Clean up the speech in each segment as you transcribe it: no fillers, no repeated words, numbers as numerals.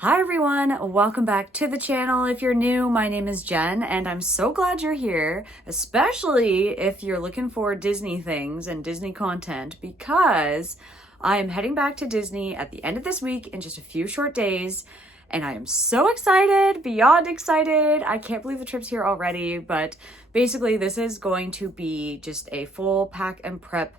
Hi everyone, welcome back to the channel. If you're new, my name is Jen and I'm so glad you're here, especially if you're looking for Disney things and Disney content, because I'm heading back to Disney at the end of this week in just a few short days, and I am so excited, beyond excited. I can't believe the trip's here already, but basically this is going to be just a full pack and prep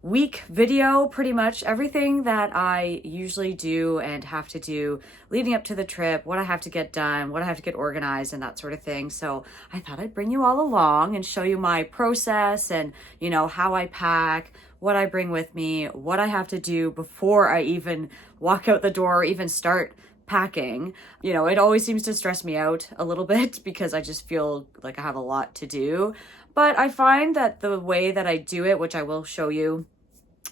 week video, pretty much everything that I usually do and have to do leading up to the trip, what I have to get done, what I have to get organized, and that sort of thing. So I thought I'd bring you all along and show you my process and, you know, how I pack, what I bring with me, what I have to do before I even walk out the door or even start packing. You know, it always seems to stress me out a little bit because I just feel like I have a lot to do. But I find that the way that I do it, which I will show you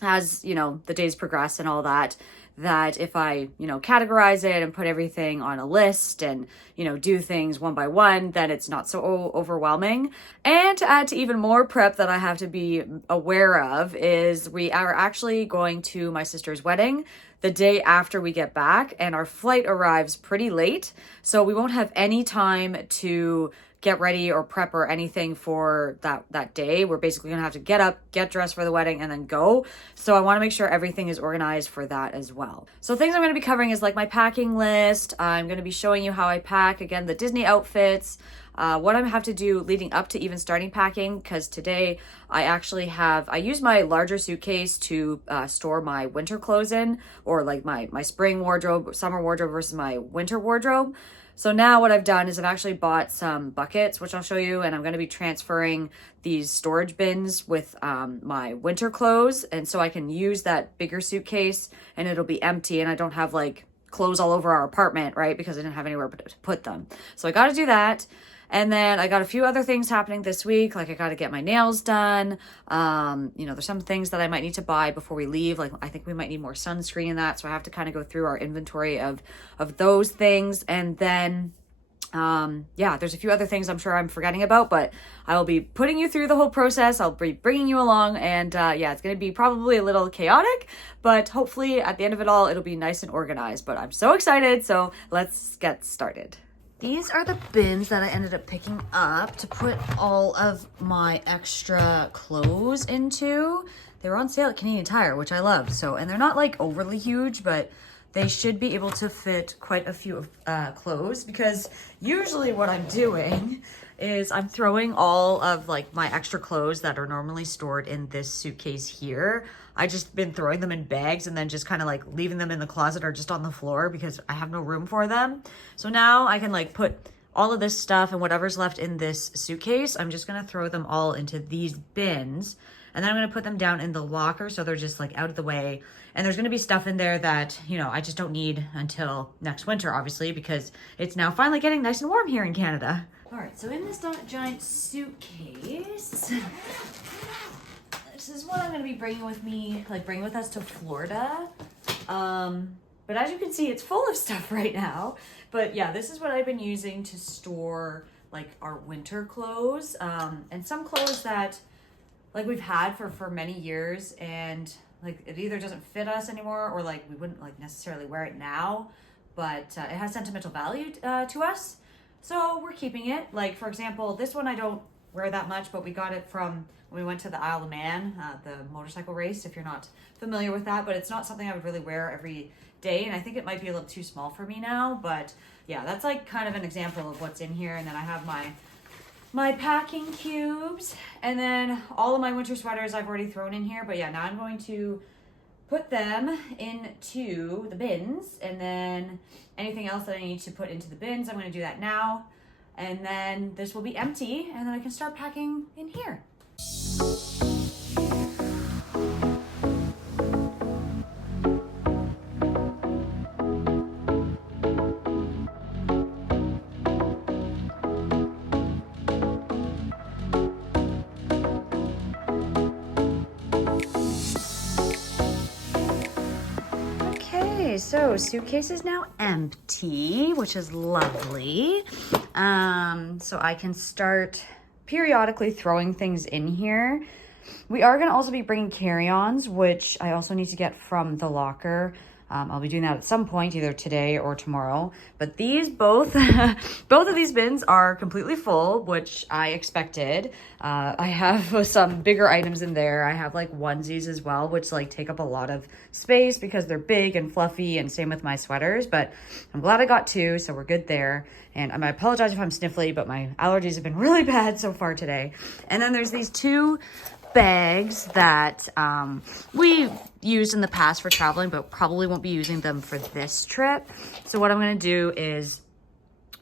as, you know, the days progress and all that, that if I, you know, categorize it and put everything on a list and, you know, do things one by one, then it's not so overwhelming. And to add to even more prep that I have to be aware of is we are actually going to my sister's wedding the day after we get back, and our flight arrives pretty late. So we won't have any time to get ready or prep or anything for that day. We're basically gonna have to get up, get dressed for the wedding, and then go. So I want to make sure everything is organized for that as well. So things I'm going to be covering is like my packing list. I'm going to be showing you how I pack, again, the Disney outfits, what I have to do leading up to even starting packing, because today I use my larger suitcase to store my winter clothes in, or like my spring wardrobe, summer wardrobe versus my winter wardrobe. So now what I've done is I've actually bought some buckets, which I'll show you, and I'm going to be transferring these storage bins with my winter clothes, and so I can use that bigger suitcase and it'll be empty and I don't have like clothes all over our apartment, right? Because I didn't have anywhere to put them. So I got to do that. And then I got a few other things happening this week. Like I got to get my nails done. You know, there's some things that I might need to buy before we leave. Like I think we might need more sunscreen and that. So I have to kind of go through our inventory of those things. And then, yeah, there's a few other things I'm sure I'm forgetting about, but I will be putting you through the whole process. I'll be bringing you along, and yeah, it's going to be probably a little chaotic, but hopefully at the end of it all, it'll be nice and organized. But I'm so excited. So let's get started. These are the bins that I ended up picking up to put all of my extra clothes into. They were on sale at Canadian Tire, which I love. So, and they're not like overly huge, but they should be able to fit quite a few clothes, because usually what I'm doing is I'm throwing all of like my extra clothes that are normally stored in this suitcase here. I just been throwing them in bags and then just kind of like leaving them in the closet or just on the floor because I have no room for them. So now I can like put all of this stuff and whatever's left in this suitcase, I'm just going to throw them all into these bins. And then I'm going to put them down in the locker so they're just like out of the way. And there's going to be stuff in there that, you know, I just don't need until next winter, obviously, because it's now finally getting nice and warm here in Canada. All right, so in this giant suitcase, this is what I'm going to be bringing with me, like bringing with us to Florida. But as you can see, it's full of stuff right now. But yeah, this is what I've been using to store like our winter clothes, and some clothes that like we've had for many years, and like it either doesn't fit us anymore or like we wouldn't like necessarily wear it now, but it has sentimental value to us. So we're keeping it. Like for example, this one I don't wear that much, but we got it from when we went to the Isle of Man, the motorcycle race, if you're not familiar with that, but it's not something I would really wear every day. And I think it might be a little too small for me now, but yeah, that's like kind of an example of what's in here. And then I have my packing cubes, and then all of my winter sweaters I've already thrown in here. But yeah, now I'm going to put them into the bins, and then anything else that I need to put into the bins, I'm going to do that now. And then this will be empty, and then I can start packing in here. So suitcase is now empty, which is lovely. So I can start periodically throwing things in here. We are going to also be bringing carry-ons, which I also need to get from the locker. I'll be doing that at some point, either today or tomorrow. But these both, both of these bins are completely full, which I expected. I have some bigger items in there. I have like onesies as well, which like take up a lot of space because they're big and fluffy, and same with my sweaters. But I'm glad I got two, so we're good there. And I apologize if I'm sniffly, but my allergies have been really bad so far today. And then there's these two bags that we used in the past for traveling, but probably won't be using them for this trip. So what I'm going to do is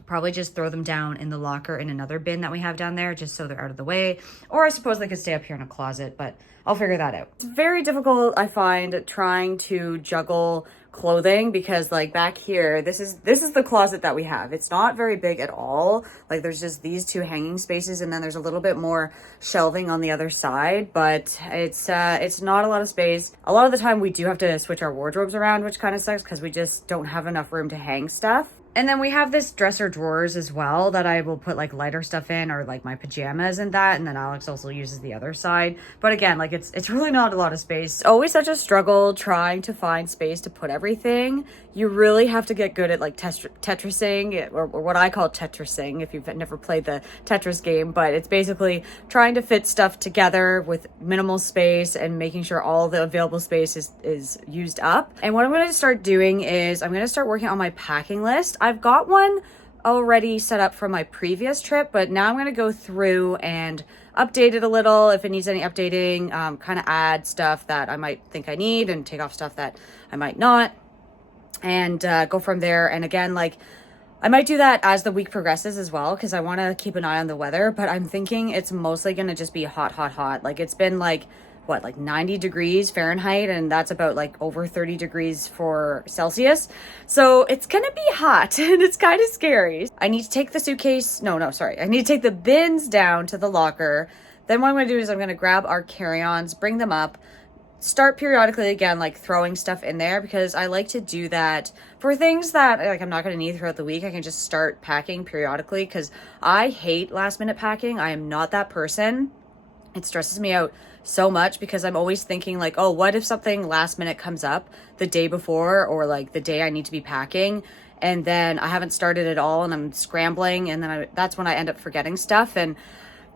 probably just throw them down in the locker in another bin that we have down there, just so they're out of the way. Or I suppose they could stay up here in a closet, but I'll figure that out. It's very difficult, I find, trying to juggle clothing, because like back here, this is the closet that we have. It's not very big at all. Like there's just these two hanging spaces, and then there's a little bit more shelving on the other side, but it's not a lot of space. A lot of the time we do have to switch our wardrobes around, which kind of sucks because we just don't have enough room to hang stuff. And then we have this dresser drawers as well that I will put like lighter stuff in, or like my pajamas and that. And then Alex also uses the other side. But again, like it's really not a lot of space. It's always such a struggle trying to find space to put everything. You really have to get good at like Tetrising, or what I call Tetrising, if you've never played the Tetris game. But it's basically trying to fit stuff together with minimal space and making sure all the available space is used up. And what I'm going to start doing is I'm going to start working on my packing list. I've got one already set up from my previous trip, but now I'm going to go through and update it a little if it needs any updating, kind of add stuff that I might think I need and take off stuff that I might not, and go from there. And again, like I might do that as the week progresses as well, because I want to keep an eye on the weather, but I'm thinking it's mostly going to just be hot, hot, hot. Like it's been like, what, like 90 degrees Fahrenheit, and that's about like over 30 degrees for Celsius. So it's gonna be hot and it's kind of scary. I need to take the suitcase, I need to take the bins down to the locker. Then what I'm gonna do is I'm gonna grab our carry-ons, bring them up, start periodically again, like throwing stuff in there, because I like to do that for things that like I'm not going to need throughout the week. I can just start packing periodically, because I hate last minute packing. I am not that person. It stresses me out so much, because I'm always thinking like, oh, what if something last minute comes up the day before, or like the day I need to be packing, and then I haven't started at all and I'm scrambling, and then that's when I end up forgetting stuff. And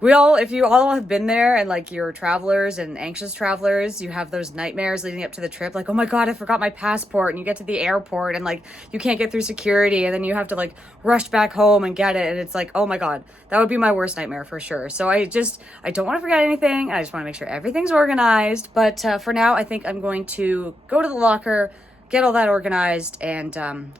if you all have been there, and like you're travelers and anxious travelers, you have those nightmares leading up to the trip. Like, oh my God, I forgot my passport. And you get to the airport and like you can't get through security, and then you have to like rush back home and get it. And it's like, oh my God, that would be my worst nightmare for sure. So I don't want to forget anything. I just want to make sure everything's organized. But for now, I think I'm going to go to the locker, get all that organized, and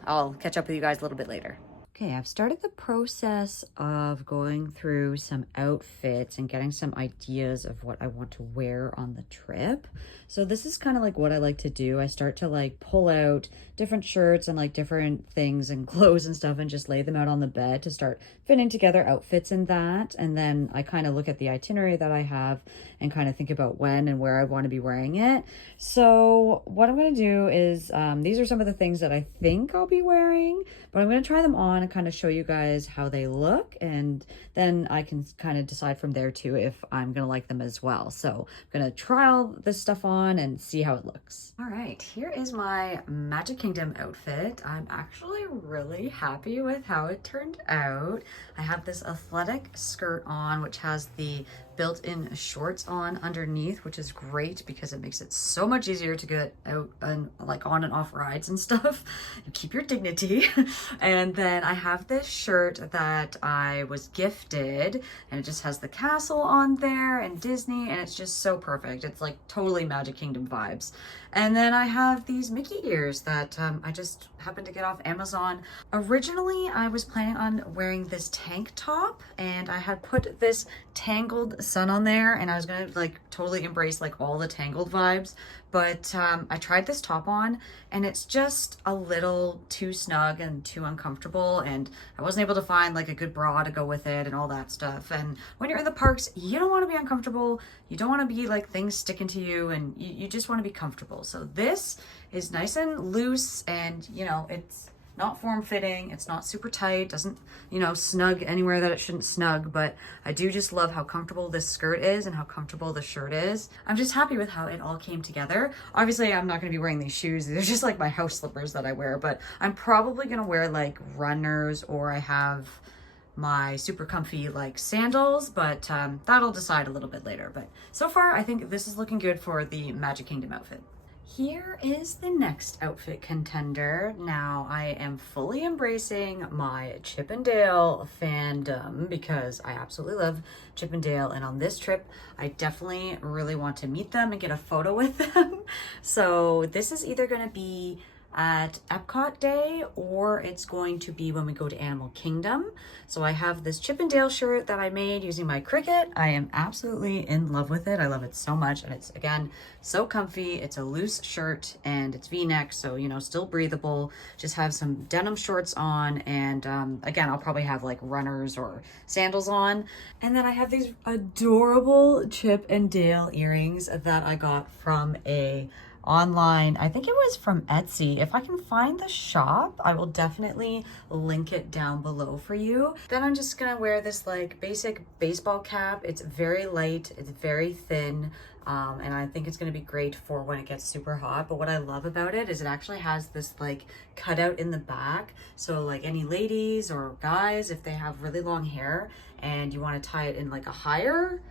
I'll catch up with you guys a little bit later. Okay, I've started the process of going through some outfits and getting some ideas of what I want to wear on the trip. So this is kind of like what I like to do. I start to like pull out different shirts and like different things and clothes and stuff, and just lay them out on the bed to start fitting together outfits in that. And then I kind of look at the itinerary that I have and kind of think about when and where I want to be wearing it. So what I'm going to do is, these are some of the things that I think I'll be wearing, but I'm going to try them on and kind of show you guys how they look, and then I can kind of decide from there too if I'm going to like them as well. So I'm going to try all this stuff on and see how it looks. All right, here is my Magic Kingdom outfit. I'm actually really happy with how it turned out. I have this athletic skirt on, which has the built-in shorts on underneath, which is great because it makes it so much easier to get out and like on and off rides and stuff. You keep your dignity. And then I have this shirt that I was gifted, and it just has the castle on there and Disney, and it's just so perfect. It's like totally Magic Kingdom vibes. And then I have these Mickey ears that I just happened to get off Amazon. Originally, I was planning on wearing this tank top, and I had put this Tangled sun on there, and I was gonna like totally embrace like all the Tangled vibes. But I tried this top on, and it's just a little too snug and too uncomfortable, and I wasn't able to find like a good bra to go with it and all that stuff. And when you're in the parks, you don't want to be uncomfortable. You don't want to be like things sticking to you, and you just want to be comfortable. So this is nice and loose, and you know, it's not form-fitting. It's not super tight, doesn't, you know, snug anywhere that it shouldn't snug, but I do just love how comfortable this skirt is and how comfortable the shirt is. I'm just happy with how it all came together. Obviously, I'm not gonna be wearing these shoes. They're just like my house slippers that I wear, but I'm probably gonna wear like runners, or I have my super comfy like sandals, but that'll decide a little bit later. But so far, I think this is looking good for the Magic Kingdom outfit. Here is the next outfit contender. Now I am fully embracing my Chip 'n Dale fandom because I absolutely love Chip 'n Dale, and on this trip I definitely really want to meet them and get a photo with them. So this is either going to be at Epcot Day, or it's going to be when we go to Animal Kingdom. So I have this Chip 'n Dale shirt that I made using my Cricut. I am absolutely in love with it. I love it so much, and it's, again, so comfy. It's a loose shirt and it's V-neck, so, you know, still breathable. Just have some denim shorts on, and again, I'll probably have like runners or sandals on. And then I have these adorable Chip 'n Dale earrings that I got from a online, I think it was from Etsy. If I can find the shop, I will definitely link it down below for you. Then I'm just gonna wear this like basic baseball cap. It's very light, it's very thin, and I think it's gonna be great for when it gets super hot. But what I love about it is it actually has this like cutout in the back, so like any ladies or guys, if they have really long hair and you want to tie it in like a higher,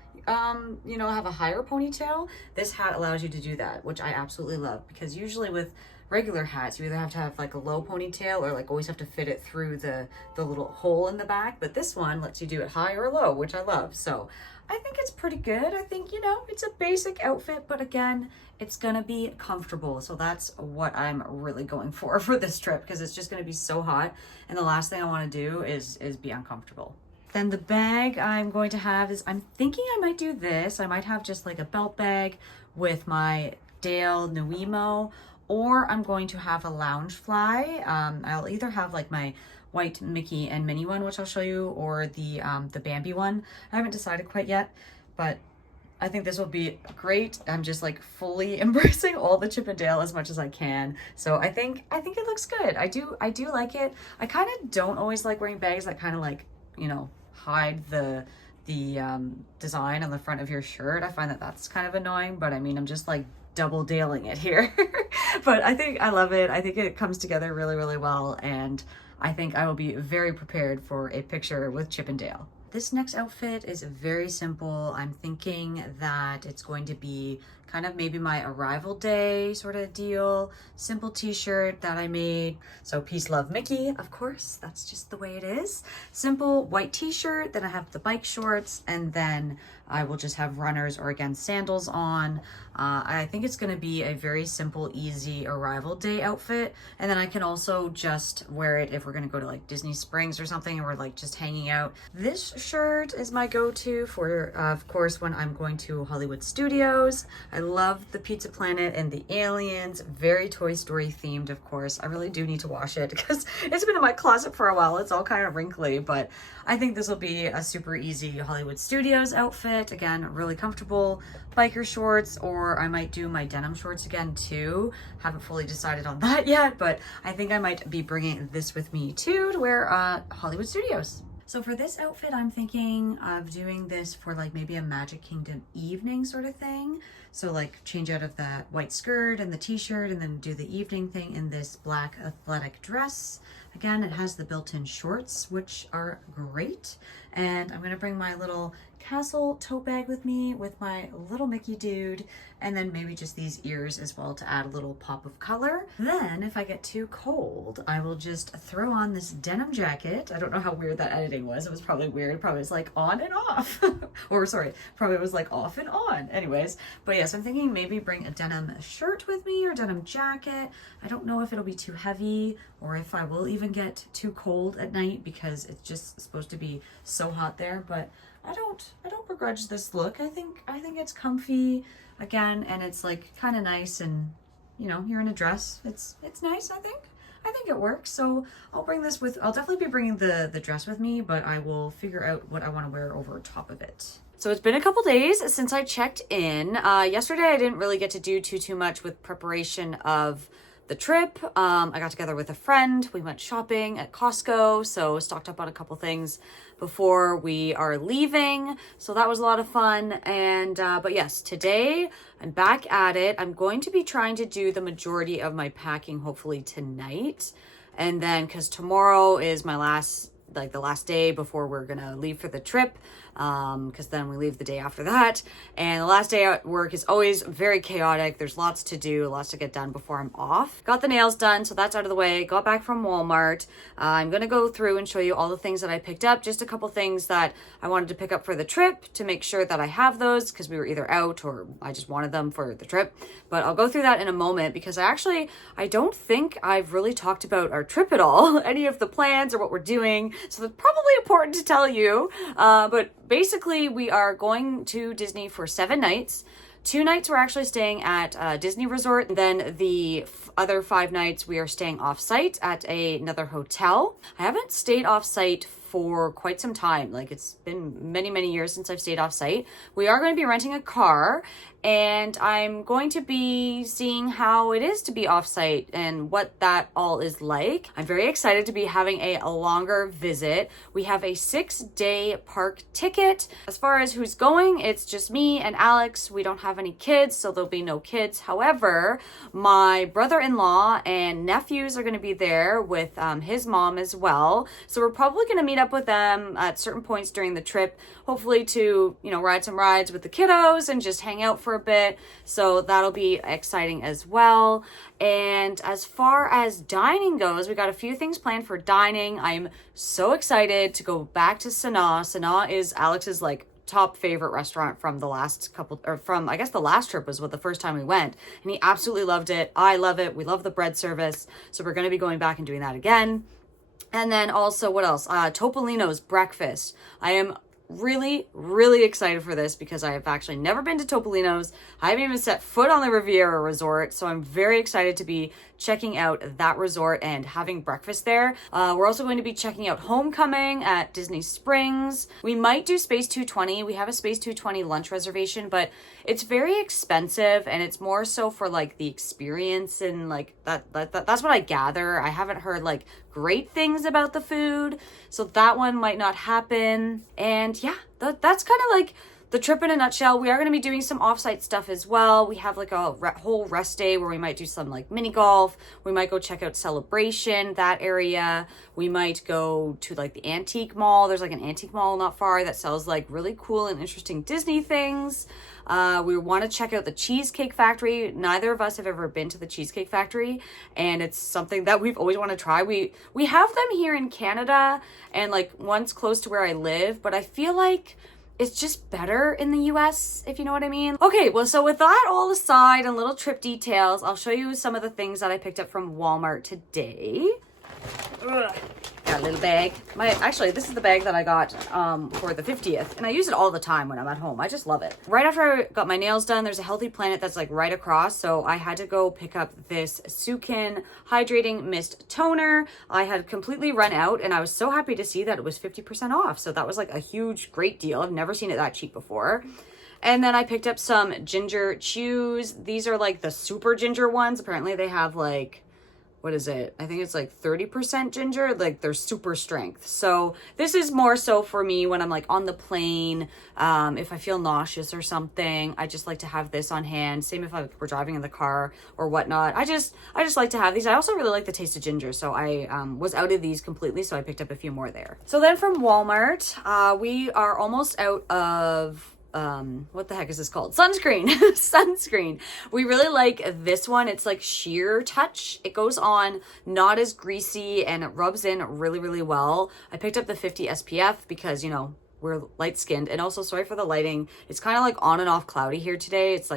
you know, have a higher ponytail, this hat allows you to do that, which I absolutely love, because usually with regular hats you either have to have like a low ponytail or like always have to fit it through the little hole in the back, but this one lets you do it high or low, which I love. So I think it's pretty good. I think, you know, it's a basic outfit, but again, it's gonna be comfortable. So that's what I'm really going for this trip, because it's just gonna be so hot, and the last thing I want to do is be uncomfortable. Then the bag I'm going to have is, I'm thinking I might do this. I might have just like a belt bag with my Dale Nuimo, or I'm going to have a Loungefly. I'll either have like my white Mickey and Minnie one, which I'll show you, or the Bambi one. I haven't decided quite yet, but I think this will be great. I'm just like fully embracing all the Chip 'n Dale as much as I can. So I think it looks good. I do like it. I kind of don't always like wearing bags that kind of like, you know, hide the design on the front of your shirt. I find that that's kind of annoying, but I mean, I'm just like double daling it here. But I think I love it. I think it comes together really, really well, and I think I will be very prepared for a picture with Chip 'n Dale. This next outfit is very simple. I'm thinking that it's going to be kind of maybe my arrival day sort of deal. Simple t-shirt that I made. So peace, love, Mickey, of course. That's just the way it is. Simple white t-shirt, then I have the bike shorts, and then I will just have runners or again sandals on. I think it's going to be a very simple, easy arrival day outfit. And then I can also just wear it if we're going to go to like Disney Springs or something, and we're like just hanging out. This shirt is my go-to for, of course, when I'm going to Hollywood Studios. I love the Pizza Planet and the aliens, very Toy Story themed, of course. I really do need to wash it because it's been in my closet for a while. It's all kind of wrinkly, but I think this will be a super easy Hollywood Studios outfit. Again, really comfortable biker shorts, or I might do my denim shorts again too. Haven't fully decided on that yet, but I think I might be bringing this with me too to wear Hollywood Studios. So for this outfit, I'm thinking of doing this for like maybe a Magic Kingdom evening sort of thing. So like change out of that white skirt and the t-shirt, and then do the evening thing in this black athletic dress. Again, it has the built-in shorts, which are great. And I'm gonna bring my little castle tote bag with me with my little Mickey dude, and then maybe just these ears as well to add a little pop of color. Then if I get too cold, I will just throw on this denim jacket. I don't know how weird that editing was. It was probably weird. It probably was like on and off. Or sorry, probably was like off and on. Anyways, but yes, I'm thinking maybe bring a denim shirt with me or denim jacket. I don't know if it'll be too heavy or if I will even get too cold at night, because it's just supposed to be so hot there, but I don't begrudge this look. I think it's comfy again, and it's like kind of nice, and you know, you're in a dress. It's nice. I think it works. So I'll bring this with. I'll definitely be bringing the dress with me, but I will figure out what I want to wear over top of it. So it's been a couple days since I checked in. Yesterday I didn't really get to do too much with preparation of the trip. I got together with a friend. We went shopping at Costco, so stocked up on a couple things before we are leaving. So that was a lot of fun. And but yes, today I'm back at it. I'm going to be trying to do the majority of my packing hopefully tonight. And then because tomorrow is my last, like the last day before we're gonna leave for the trip, because then we leave the day after that, and the last day at work is always very chaotic. There's lots to do, lots to get done before I'm off. Got the nails done, so that's out of the way. Got back from Walmart. I'm gonna go through and show you all the things that I picked up, just a couple things that I wanted to pick up for the trip to make sure that I have those, because we were either out or I just wanted them for the trip. But I'll go through that in a moment, because I don't think I've really talked about our trip at all, any of the plans or what we're doing, so that's probably important to tell you. But basically, we are going to Disney for 7 nights. 2 nights we're actually staying at Disney Resort. And then the other 5 nights we are staying off-site at another hotel. I haven't stayed off-site for quite some time. Like, it's been many, many years since I've stayed off-site. We are going to be renting a car, and I'm going to be seeing how it is to be off-site and what that all is like. I'm very excited to be having a longer visit. We have a 6-day park ticket. As far as who's going, it's just me and Alex. We don't have any kids, so there'll be no kids. However, my brother-in-law and nephews are going to be there with his mom as well. So we're probably going to meet up with them at certain points during the trip, hopefully to, ride some rides with the kiddos and just hang out for a bit. So that'll be exciting as well. And as far as dining goes, we got a few things planned for dining. I'm so excited to go back to Sanaa. Sanaa is Alex's top favorite restaurant from the last couple, or from, I guess the last trip was the first time we went, and he absolutely loved it. I love it. We love the bread service. So we're going to be going back and doing that again. And then also, what else? Topolino's breakfast. I am really, really excited for this because I have actually never been to Topolino's. I haven't even set foot on the Riviera Resort, so I'm very excited to be checking out that resort and having breakfast there. We're also going to be checking out Homecoming at Disney Springs. We might do Space 220. We have a Space 220 lunch reservation, but it's very expensive, and it's more so for the experience, and that's what I gather. I haven't heard great things about the food, so that one might not happen. And yeah, that's kind of the trip in a nutshell. We are going to be doing some offsite stuff as well. We have a whole rest day where we might do some mini golf. We might go check out Celebration, that area. We might go to the antique mall. There's an antique mall not far that sells really cool and interesting Disney things. We want to check out the Cheesecake Factory. Neither of us have ever been to the Cheesecake Factory, and it's something that we've always wanted to try. We have them here in Canada and one's close to where I live, but I feel it's just better in the US, if you know what I mean. Okay, well, so with that all aside and little trip details, I'll show you some of the things that I picked up from Walmart today. Ugh. Got a little bag. Actually, this is the bag that I got for the 50th, and I use it all the time when I'm at home. I just love it. Right after I got my nails done, there's a Healthy Planet that's right across, so I had to go pick up this Sukin Hydrating Mist Toner. I had completely run out, and I was so happy to see that it was 50% off, so that was a huge, great deal. I've never seen it that cheap before. And then I picked up some ginger chews. These are the super ginger ones. Apparently they have what is it? I think it's 30% ginger. They're super strength. So this is more so for me when I'm on the plane. If I feel nauseous or something, I just like to have this on hand. Same if we're driving in the car or whatnot. I just like to have these. I also really like the taste of ginger. So I was out of these completely. So I picked up a few more there. So then from Walmart, we are almost out of what the heck is this called? Sunscreen. Sunscreen. We really like this one. It's sheer touch. It goes on not as greasy, and it rubs in really, really well. I picked up the 50 SPF because, we're light skinned, and also sorry for the lighting. It's kind of on and off cloudy here today. It's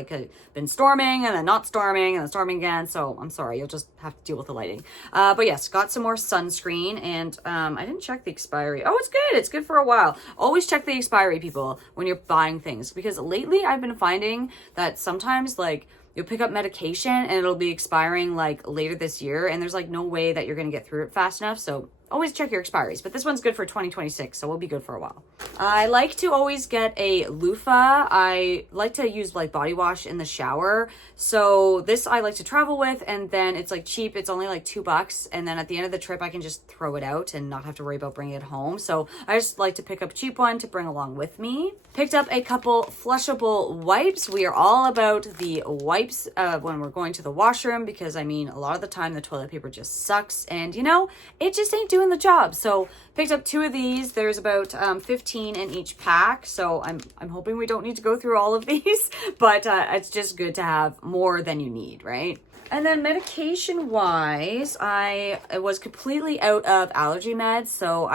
been storming and then not storming and then storming again. So I'm sorry, you'll just have to deal with the lighting. But yes, got some more sunscreen, and I didn't check the expiry. Oh, it's good. It's good for a while. Always check the expiry, people, when you're buying things, because lately I've been finding that sometimes you'll pick up medication and it'll be expiring later this year, and there's no way that you're going to get through it fast enough. So always check your expiries, but this one's good for 2026, so we'll be good for a while. I like to always get a loofah. I like to use like body wash in the shower. So this I like to travel with, and then it's like cheap. It's only like $2. And then at the end of the trip, I can just throw it out and not have to worry about bringing it home. So I just like to pick up a cheap one to bring along with me. Picked up a couple flushable wipes. We are all about the wipes when we're going to the washroom, because I mean, a lot of the time the toilet paper just sucks, and you know, it just ain't doing the job. So picked up 2 of these. There's about 15 in each pack, so I'm hoping we don't need to go through all of these, but it's just good to have more than you need, right? And then medication wise, I was completely out of allergy meds. So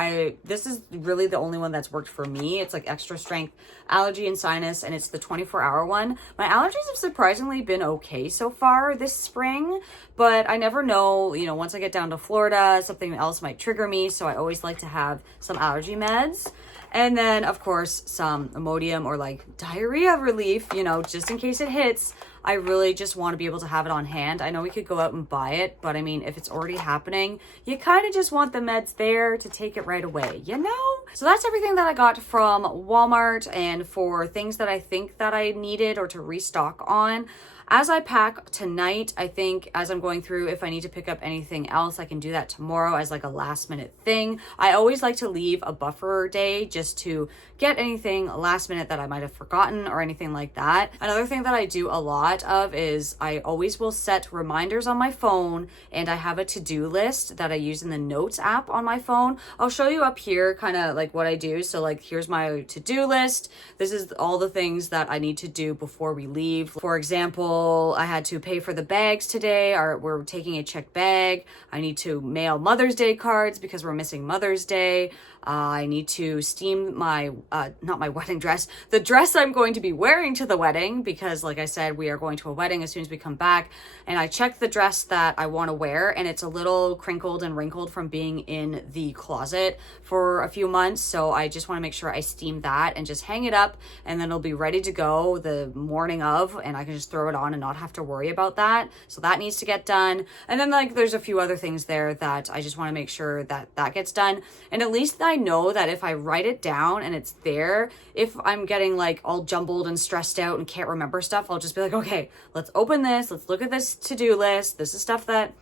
this is really the only one that's worked for me. It's like extra strength allergy and sinus, and it's the 24-hour one. My allergies have surprisingly been okay so far this spring, but I never know, you know, once I get down to Florida, something else might trigger me. So I always like to have some allergy meds. And then of course some Imodium or like diarrhea relief, you know, just in case it hits. I really just want to be able to have it on hand. I know we could go out and buy it, but I mean, if it's already happening, you kind of just want the meds there to take it right away, you know? So that's everything that I got from Walmart, and for things that I think that I needed or to restock on. As I pack tonight, I think as I'm going through, if I need to pick up anything else, I can do that tomorrow as like a last minute thing. I always like to leave a buffer day just to get anything last minute that I might have forgotten or anything like that. Another thing that I do a lot of is I always will set reminders on my phone, and I have a to-do list that I use in the Notes app on my phone. I'll show you up here kind of like what I do. So like, here's my to-do list. This is all the things that I need to do before we leave. For example, I had to pay for the bags today, or we're taking a checked bag. I need to mail Mother's Day cards because we're missing Mother's Day. I need to steam my, not my wedding dress, the dress I'm going to be wearing to the wedding, because like I said, we are going to a wedding as soon as we come back. And I checked the dress that I want to wear, and it's a little crinkled and wrinkled from being in the closet for a few months. So I just want to make sure I steam that and just hang it up, and then it'll be ready to go the morning of, and I can just throw it on and not have to worry about that. So that needs to get done. And then like, there's a few other things there that I just want to make sure that that gets done. And at least I know that if I write it down and it's there, if I'm getting like all jumbled and stressed out and can't remember stuff, I'll just be like, okay, let's open this. Let's look at this to-do list. This is stuff that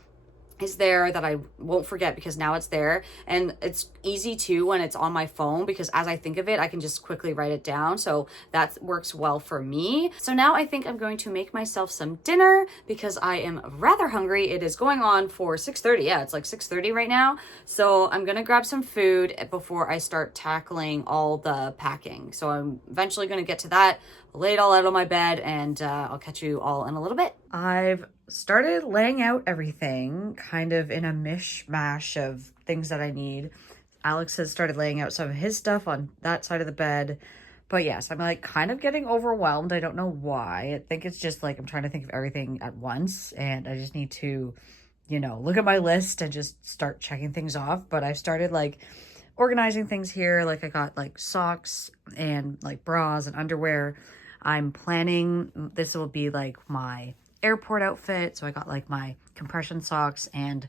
is there that I won't forget because now it's there. And it's easy too when it's on my phone, because as I think of it, I can just quickly write it down. So that works well for me. So now I think I'm going to make myself some dinner because I am rather hungry. It is going on for 6:30. Yeah, it's like 6:30 right now. So I'm going to grab some food before I start tackling all the packing. So I'm eventually going to get to that. Lay it all out on my bed, and I'll catch you all in a little bit. I've started laying out everything kind of in a mishmash of things that I need. Alex has started laying out some of his stuff on that side of the bed. But yes, I'm like kind of getting overwhelmed. I don't know why. I think it's just like I'm trying to think of everything at once, and I just need to, you know, look at my list and just start checking things off. But I've started like organizing things here. Like I got like socks and like bras and underwear. I'm planning, this will be like my airport outfit. So I got like my compression socks and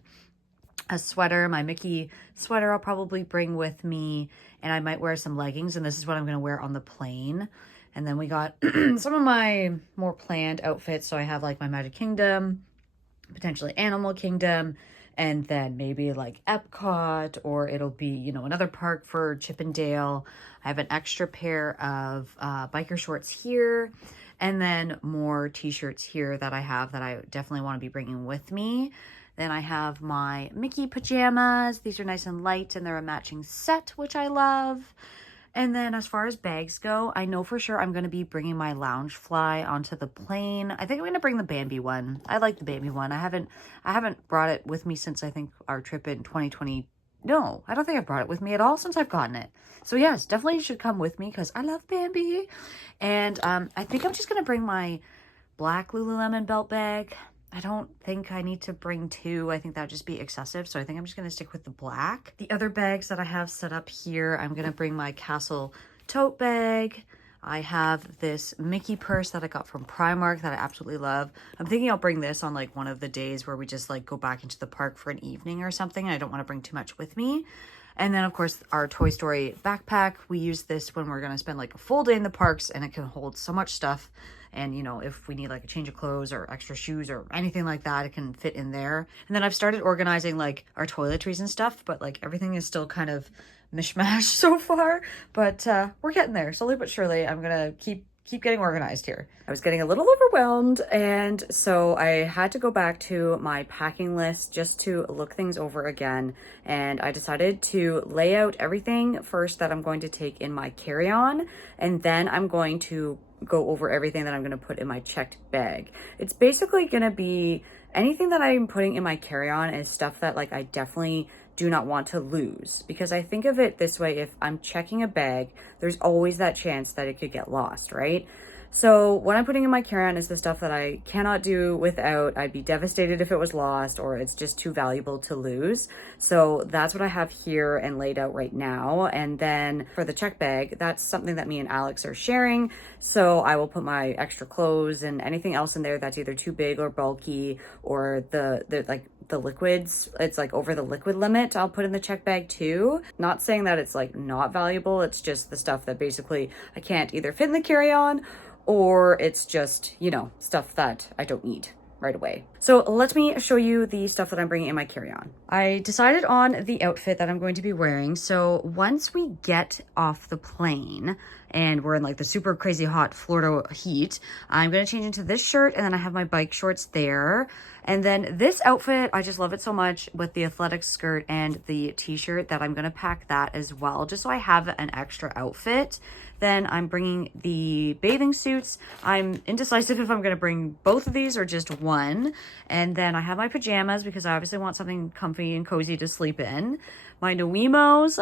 a sweater, my Mickey sweater I'll probably bring with me. And I might wear some leggings, and this is what I'm going to wear on the plane. And then we got some of my more planned outfits. So I have like my Magic Kingdom, potentially Animal Kingdom, and then maybe like Epcot, or it'll be, you know, another park for Chippendale. I have an extra pair of biker shorts here, and then more t-shirts here that I have that I definitely want to be bringing with me. Then I have my Mickey pajamas. These are nice and light, and they're a matching set, which I love. And then as far as bags go, I know for sure I'm going to be bringing my Loungefly onto the plane. I think I'm going to bring the Bambi one. I like the Bambi one. I haven't brought it with me since I think our trip in 2020. No, I don't think I've brought it with me at all since I've gotten it. So yes, definitely should come with me because I love Bambi. And I think I'm just going to bring my black Lululemon belt bag. I don't think I need to bring 2. I think that would just be excessive. So I think I'm just going to stick with the black. The other bags that I have set up here, I'm going to bring my Castle tote bag. I have this Mickey purse that I got from Primark that I absolutely love. I'm thinking I'll bring this on like one of the days where we just like go back into the park for an evening or something. I don't want to bring too much with me. And then of course our Toy Story backpack. We use this when we're going to spend like a full day in the parks, and it can hold so much stuff. And, you know, if we need like a change of clothes or extra shoes or anything like that, it can fit in there. And then I've started organizing like our toiletries and stuff, but like everything is still kind of mishmash so far. But we're getting there. Slowly but surely, I'm going to keep getting organized here. I was getting a little overwhelmed, and so I had to go back to my packing list just to look things over again. And I decided to lay out everything first that I'm going to take in my carry-on, and then I'm going to go over everything that I'm going to put in my checked bag. It's basically going to be anything that I'm putting in my carry-on is stuff that like I definitely do not want to lose, because I think of it this way: if I'm checking a bag, there's always that chance that it could get lost, right? So what I'm putting in my carry-on is the stuff that I cannot do without. I'd be devastated if it was lost, or it's just too valuable to lose. So that's what I have here and laid out right now. And then for the check bag, that's something that me and Alex are sharing. So I will put my extra clothes and anything else in there that's either too big or bulky, or the liquids, it's like over the liquid limit, I'll put in the check bag too. Not saying that it's like not valuable, it's just the stuff that basically I can't either fit in the carry-on, or it's just, you know, stuff that I don't need right away. So let me show you the stuff that I'm bringing in my carry-on. I decided on the outfit that I'm going to be wearing. So once we get off the plane and we're in like the super crazy hot Florida heat, I'm going to change into this shirt, and then I have my bike shorts there. And then this outfit, I just love it so much, with the athletic skirt and the t-shirt, that I'm going to pack that as well, just so I have an extra outfit. Then I'm bringing the bathing suits. I'm indecisive if I'm going to bring both of these or just one. And then I have my pajamas, because I obviously want something comfy and cozy to sleep in. My Noemos,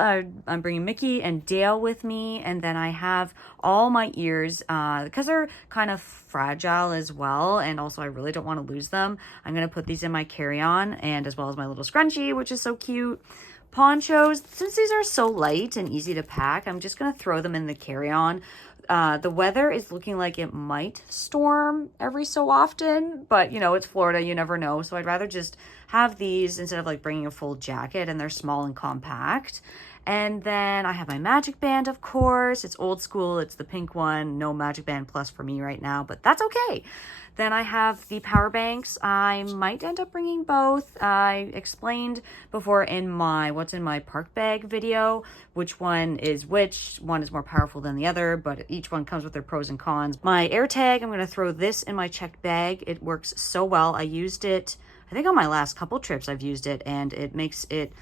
I'm bringing Mickey and Dale with me. And then I have all my ears, because they're kind of fragile as well, and also I really don't want to lose them. I'm going to put these in my carry-on, and as well as my little scrunchie, which is so cute. Ponchos, since these are so light and easy to pack, I'm just going to throw them in the carry-on. The weather is looking like it might storm every so often, but you know, it's Florida, you never know. So I'd rather just have these instead of like bringing a full jacket, and they're small and compact. And then I have my Magic Band, of course. It's old school. It's the pink one. No Magic Band Plus for me right now, but that's okay. Then I have the power banks. I might end up bringing both. I explained before in my what's in my park bag video which one is which. One is more powerful than the other, but each one comes with their pros and cons. My AirTag, I'm going to throw this in my checked bag. It works so well. I used it, I think on my last couple trips I've used it, and it makes it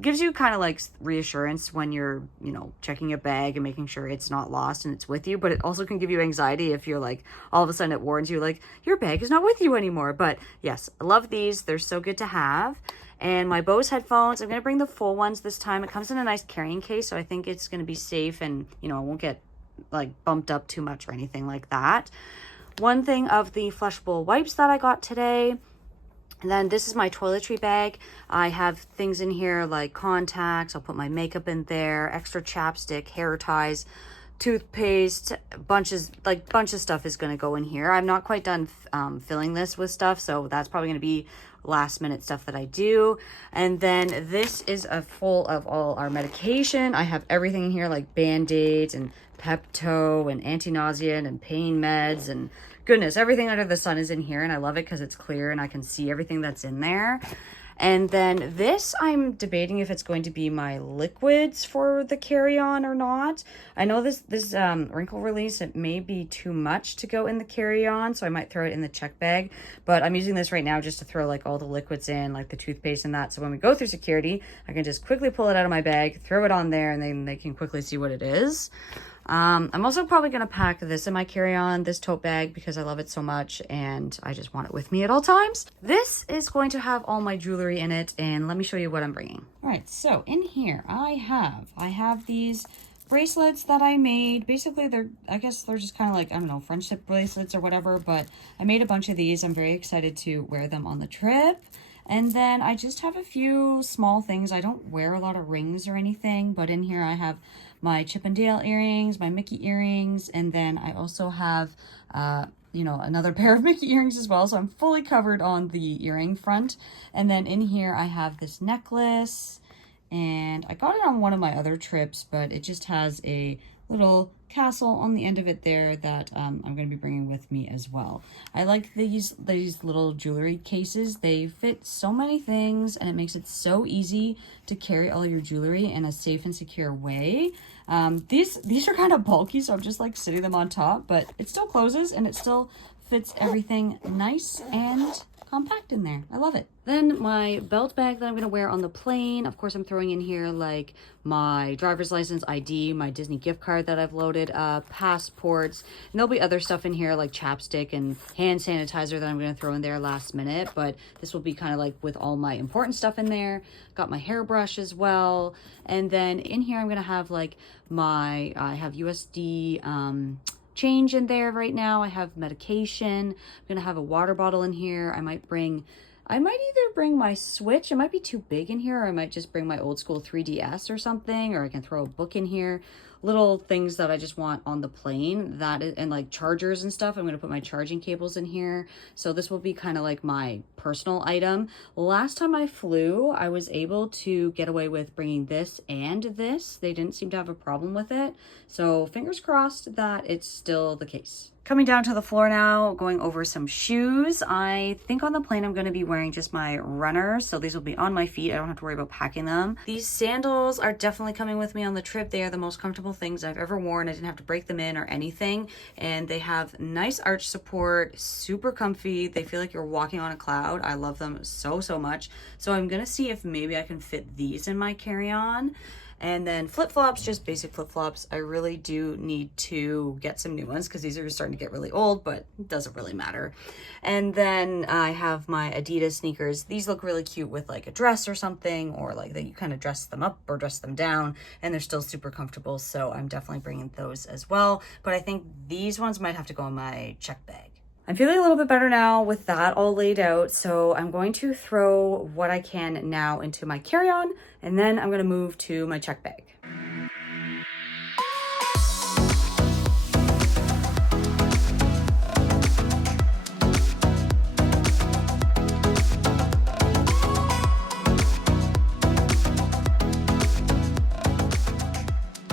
gives you kind of like reassurance when you're, you know, checking a bag and making sure it's not lost and it's with you. But it also can give you anxiety if you're like, all of a sudden it warns you like your bag is not with you anymore. But yes, I love these. They're so good to have. And my Bose headphones, I'm going to bring the full ones this time. It comes in a nice carrying case, so I think it's going to be safe, and, you know, it won't get like bumped up too much or anything like that. One thing of the flushable wipes that I got today. And then this is my toiletry bag. I have things in here like contacts. I'll put my makeup in there, extra chapstick, hair ties, toothpaste, bunch of stuff is going to go in here. I'm not quite done filling this with stuff, so that's probably going to be last minute stuff that I do. And then this is full of all our medication. I have everything in here like Band-Aids and Pepto and anti-nausea and pain meds, and goodness, everything under the sun is in here, and I love it because it's clear and I can see everything that's in there. And then this, I'm debating if it's going to be my liquids for the carry-on or not. I know this wrinkle release, it may be too much to go in the carry-on, so I might throw it in the check bag. But I'm using this right now just to throw like all the liquids in, like the toothpaste and that. So when we go through security, I can just quickly pull it out of my bag, throw it on there, and then they can quickly see what it is. I'm also probably going to pack this in my carry-on, this tote bag, because I love it so much and I just want it with me at all times. This is going to have all my jewelry in it, and let me show you what I'm bringing. All right, so in here I have these bracelets that I made. Basically, I guess they're just kind of like, I don't know, friendship bracelets or whatever, but I made a bunch of these. I'm very excited to wear them on the trip. And then I just have a few small things. I don't wear a lot of rings or anything, but in here I have my Chip and Dale earrings, my Mickey earrings, and then I also have, you know, another pair of Mickey earrings as well. So I'm fully covered on the earring front. And then in here I have this necklace, and I got it on one of my other trips, but it just has a little castle on the end of it there that I'm going to be bringing with me as well. I like these little jewelry cases. They fit so many things, and it makes it so easy to carry all your jewelry in a safe and secure way. These are kind of bulky, so I'm just like sitting them on top, but it still closes and it still fits everything nice and compact in there. I love it. Then my belt bag that I'm going to wear on the plane. Of course, I'm throwing in here like my driver's license, ID, my Disney gift card that I've loaded up, passports, and there'll be other stuff in here like chapstick and hand sanitizer that I'm going to throw in there last minute, but this will be kind of like with all my important stuff in there. Got my hairbrush as well. And then in here, I'm going to have like I have USD, change in there right now. I have medication. I'm gonna have a water bottle in here. I might either bring my Switch. It might be too big in here, or I might just bring my old school 3DS or something, or I can throw a book in here. Little things that I just want on the plane, and like chargers and stuff. I'm going to put my charging cables in here. So this will be kind of like my personal item. Last time I flew, I was able to get away with bringing this and this. They didn't seem to have a problem with it. So fingers crossed that it's still the case. Coming down to the floor now, going over some shoes. I think on the plane I'm going to be wearing just my runners, so these will be on my feet. I don't have to worry about packing them. These sandals are definitely coming with me on the trip. They are the most comfortable things I've ever worn. I didn't have to break them in or anything, and they have nice arch support, super comfy. They feel like you're walking on a cloud. I love them so much. So I'm going to see if maybe I can fit these in my carry-on. And then flip-flops, just basic flip-flops. I really do need to get some new ones because these are starting to get really old, but it doesn't really matter. And then I have my Adidas sneakers. These look really cute with like a dress or something, or like that you kind of dress them up or dress them down, and they're still super comfortable. So I'm definitely bringing those as well. But I think these ones might have to go in my check bag. I'm feeling a little bit better now with that all laid out, so I'm going to throw what I can now into my carry-on, and then I'm going to move to my check bag.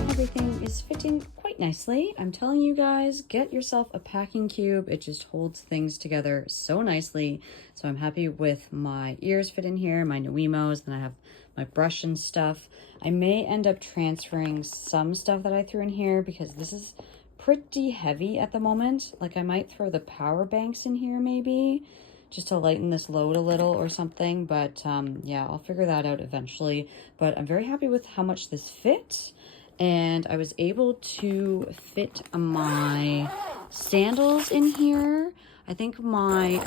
Everything is fitting quite nicely. I'm telling you guys, get yourself a packing cube. It just holds things together so nicely. So I'm happy with my ears fit in here, my Nuimos, then I have my brush and stuff. I may end up transferring some stuff that I threw in here because this is pretty heavy at the moment. Like I might throw the power banks in here maybe, just to lighten this load a little or something. But yeah, I'll figure that out eventually. But I'm very happy with how much this fit. And I was able to fit my sandals in here. I think my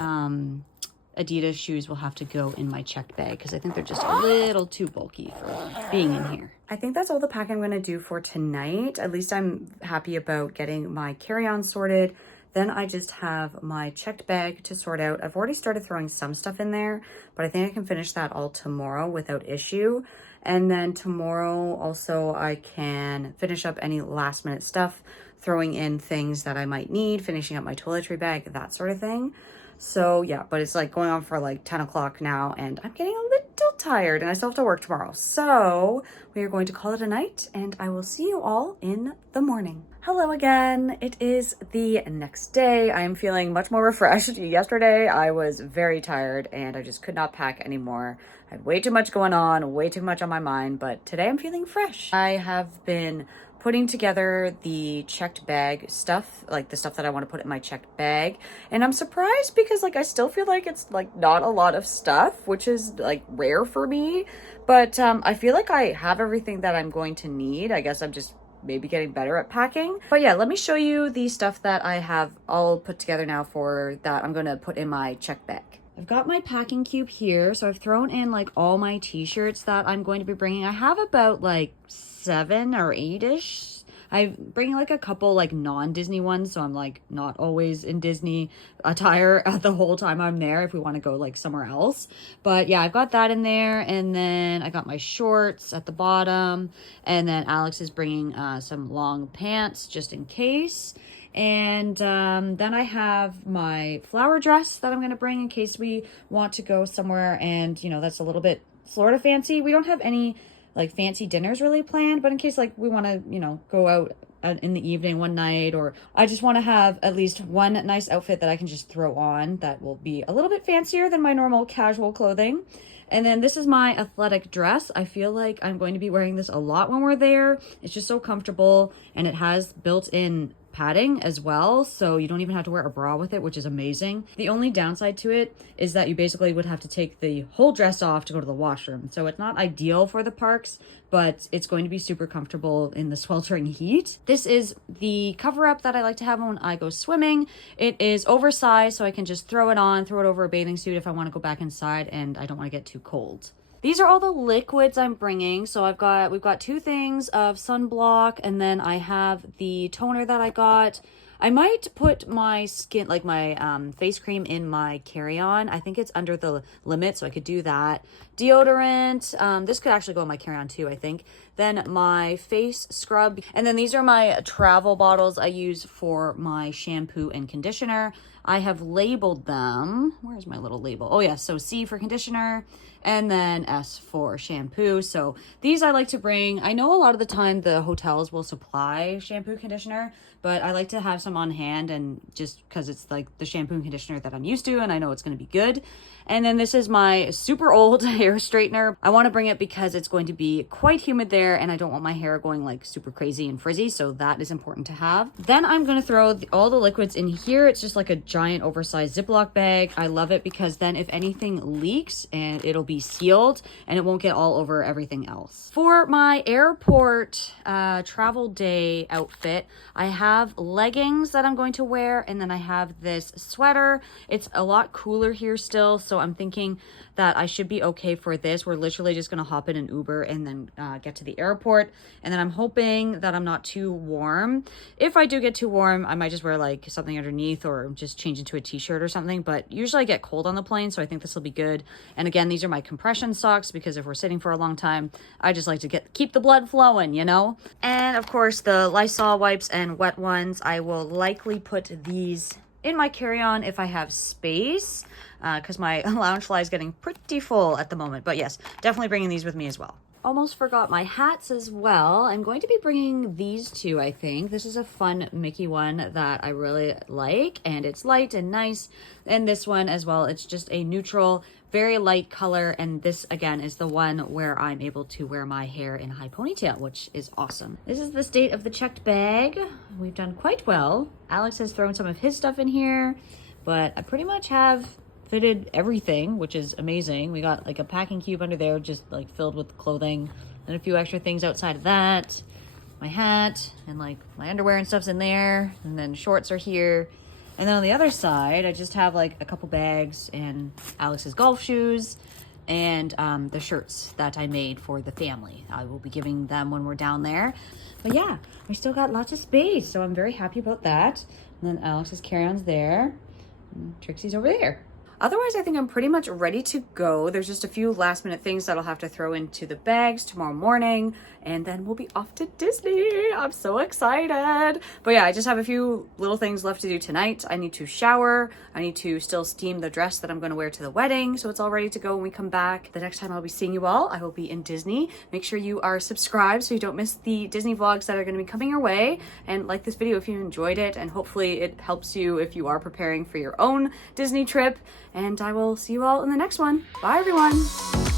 Adidas shoes will have to go in my checked bag because I think they're just a little too bulky for being in here. I think that's all the packing I'm going to do for tonight. At least I'm happy about getting my carry-on sorted. Then I just have my checked bag to sort out. I've already started throwing some stuff in there, but I think I can finish that all tomorrow without issue. And then tomorrow also I can finish up any last minute stuff, throwing in things that I might need, finishing up my toiletry bag, that sort of thing. So yeah, but it's like going on for like 10 o'clock now and I'm getting a little tired and I still have to work tomorrow. So we are going to call it a night and I will see you all in the morning. Hello again. It is the next day. I am feeling much more refreshed. Yesterday I was very tired and I just could not pack anymore. I had way too much going on, way too much on my mind, but today I'm feeling fresh. I have been putting together the checked bag stuff, like the stuff that I want to put in my checked bag. And I'm surprised because like I still feel like it's like not a lot of stuff, which is like rare for me. But I feel like I have everything that I'm going to need. I guess I'm just maybe getting better at packing. But yeah, let me show you the stuff that I have all put together now for that I'm going to put in my checked bag. I've got my packing cube here, so I've thrown in like all my t-shirts that I'm going to be bringing. I have about like 7 or 8-ish I'm bringing like a couple like non-Disney ones, so I'm like not always in Disney attire the whole time I'm there if we want to go like somewhere else. But yeah, I've got that in there, and then I got my shorts at the bottom, and then Alex is bringing some long pants just in case. And then I have my flower dress that I'm going to bring in case we want to go somewhere, and you know, that's a little bit Florida fancy. We don't have any like fancy dinners really planned, but in case like we want to, you know, go out in the evening one night, or I just want to have at least one nice outfit that I can just throw on that will be a little bit fancier than my normal casual clothing. And then this is my athletic dress. I feel like I'm going to be wearing this a lot when we're there. It's just so comfortable, and it has built-in padding as well, so you don't even have to wear a bra with it, which is amazing. The only downside to it is that you basically would have to take the whole dress off to go to the washroom, so it's not ideal for the parks, but it's going to be super comfortable in the sweltering heat. This is the cover-up that I like to have when I go swimming. It is oversized, so I can just throw it on, throw it over a bathing suit if I want to go back inside and I don't want to get too cold. These are all the liquids I'm bringing. So we've got 2 things of sunblock, and then I have the toner that I got. I might put my skin, like my face cream in my carry-on. I think it's under the limit, so I could do that. Deodorant. This could actually go in my carry-on too, I think. Then my face scrub. And then these are my travel bottles I use for my shampoo and conditioner. I have labeled them. Where's my little label? Oh yeah, so C for conditioner, and then S for shampoo. So these I like to bring. I know a lot of the time the hotels will supply shampoo, conditioner, but I like to have some on hand, and just because it's like the shampoo and conditioner that I'm used to and I know it's going to be good. And then this is my super old hair straightener. I want to bring it because it's going to be quite humid there, and I don't want my hair going like super crazy and frizzy, so that is important to have. Then I'm going to throw all the liquids in here. It's just like a giant oversized Ziploc bag. I love it because then if anything leaks, and it'll be sealed and it won't get all over everything else. For my airport travel day outfit, I have leggings that I'm going to wear, and then I have this sweater. It's a lot cooler here still, so I'm thinking that I should be okay for this. We're literally just gonna hop in an Uber and then get to the airport, and then I'm hoping that I'm not too warm. If I do get too warm, I might just wear like something underneath or just change into a t-shirt or something, but usually I get cold on the plane, so I think this will be good. And again, these are my compression socks because if we're sitting for a long time, I just like to keep the blood flowing, you know? And of course the Lysol wipes and wet ones, I will likely put these in my carry-on if I have space, because my Loungefly is getting pretty full at the moment. But yes, definitely bringing these with me as well. Almost forgot my hats as well. I'm going to be bringing these 2, I think. This is a fun Mickey one that I really like, and it's light and nice. And this one as well, it's just a neutral, very light color, and this again is the one where I'm able to wear my hair in a high ponytail, which is awesome. This is the state of the checked bag. We've done quite well. Alex has thrown some of his stuff in here, but I pretty much have fitted everything, which is amazing. We got like a packing cube under there just like filled with clothing, and a few extra things outside of that. My hat and like my underwear and stuff's in there, and then shorts are here. And then on the other side, I just have like a couple bags and Alex's golf shoes and the shirts that I made for the family. I will be giving them when we're down there. But yeah, we still got lots of space, so I'm very happy about that. And then Alex's carry-on's there, and Trixie's over there. Otherwise, I think I'm pretty much ready to go. There's just a few last minute things that I'll have to throw into the bags tomorrow morning, and then we'll be off to Disney. I'm so excited. But yeah, I just have a few little things left to do tonight. I need to shower. I need to still steam the dress that I'm going to wear to the wedding, so it's all ready to go when we come back. The next time I'll be seeing you all, I will be in Disney. Make sure you are subscribed so you don't miss the Disney vlogs that are going to be coming your way, and like this video if you enjoyed it, and hopefully it helps you if you are preparing for your own Disney trip. And I will see you all in the next one. Bye, everyone.